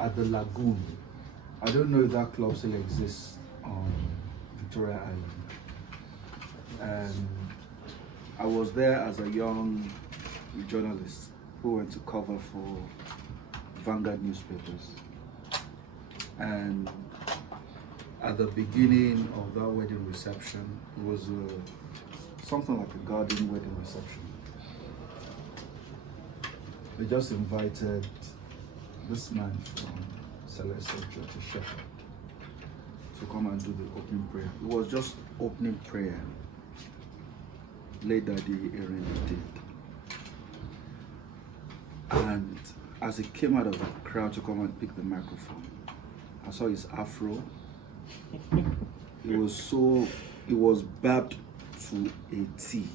at the Lagoon. I don't know if that club still exists on Victoria Island. And I was there as a young journalist who went to cover for Vanguard newspapers. And at the beginning of that wedding reception, it was something like a garden wedding reception. They just invited this man from Celestial Church, a shepherd, to come and do the opening prayer. It was just opening prayer. Late Daddy Erinle did. And as he came out of the crowd to come and pick the microphone, I saw his afro. It was barbed to a T.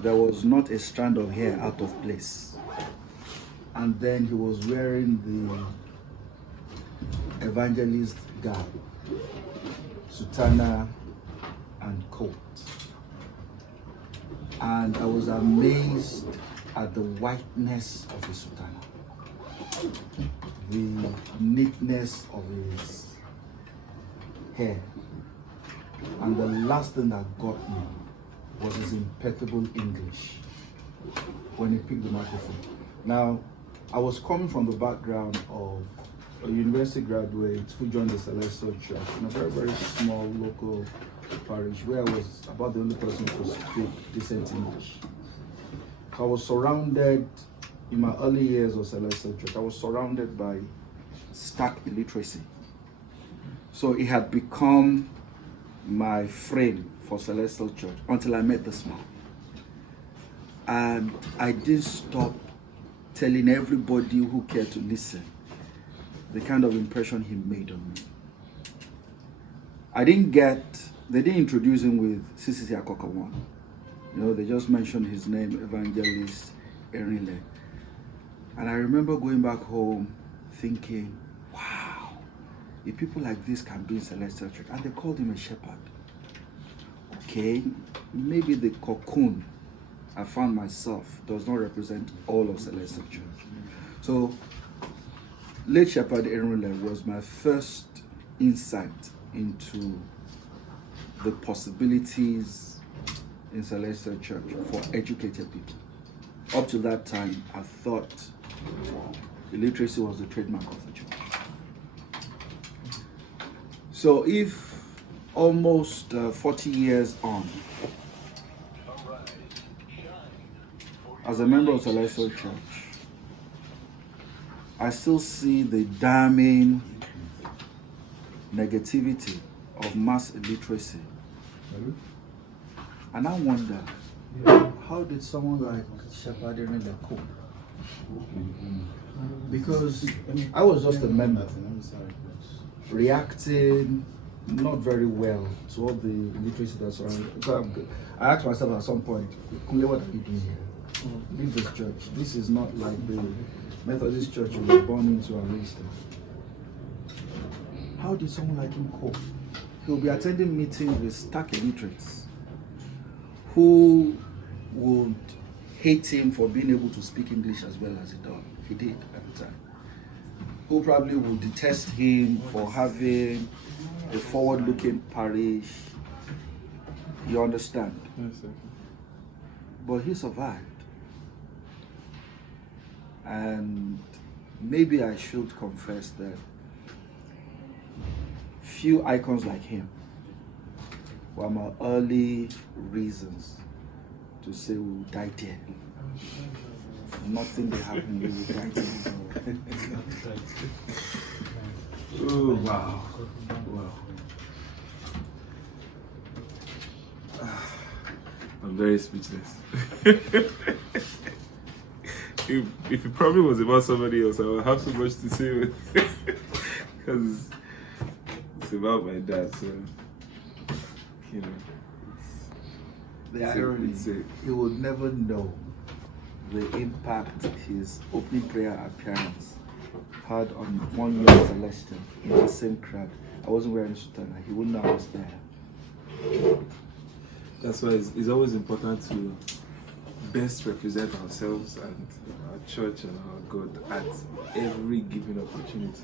There was not a strand of hair out of place. And then he was wearing the evangelist garb, sutana and coat. And I was amazed at the whiteness of his sutana, the neatness of his hair. And the last thing that got me was his impeccable English when he picked the microphone. Now, I was coming from the background of a university graduate who joined the Celestial Church in a very, very small local parish where I was about the only person who could speak decent English. So I was surrounded, in my early years of Celestial Church, I was surrounded by stark illiteracy. So it had become my frame for Celestial Church until I met this man. And I didn't stop telling everybody who cared to listen the kind of impression he made on me. They didn't introduce him with CCC Akoka 1. You know, they just mentioned his name, Evangelist Erinle. And I remember going back home thinking, wow, if people like this can be in Celestial Church, and they called him a shepherd. Okay, maybe the cocoon I found myself does not represent all of Celestial Church. So, late Shepherd Erinle was my first insight into the possibilities in Celestial Church for educated people. Up to that time, I thought illiteracy was the trademark of the church. So if almost 40 years on, as a member of Celestial Church, I still see the damning negativity of mass illiteracy. And I wonder, how did someone like Shepherd Erinle cope? Because I was just a member, reacting not very well to all the illiteracy that's surrounding. I asked myself at some point, Kunle, what are you doing here? Leave this church. This is not like the Methodist church you were born into and raised in. How did someone like him cope? He'll be attending meetings with stark illiterates who would hate him for being able to speak English as well as he did at the time. Who probably would detest him for having a forward-looking parish. You understand? Yes, sir. But he survived. And maybe I should confess that few icons like him were my early reasons to say we will die there. Nothing will happen, we will die there. Oh, wow. Wow. I'm very speechless. If it probably was about somebody else, I would have so much to say because it's about my dad, so you know. The irony, he would never know the impact his opening prayer appearance had on 1 year Celestial in the same crowd. I wasn't wearing sutana. He wouldn't know I was there. That's why it's always important to best represent ourselves and our church and our God at every given opportunity.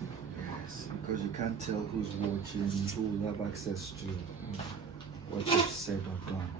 Yes, because you can't tell who's watching, who will have access to what you've said or done.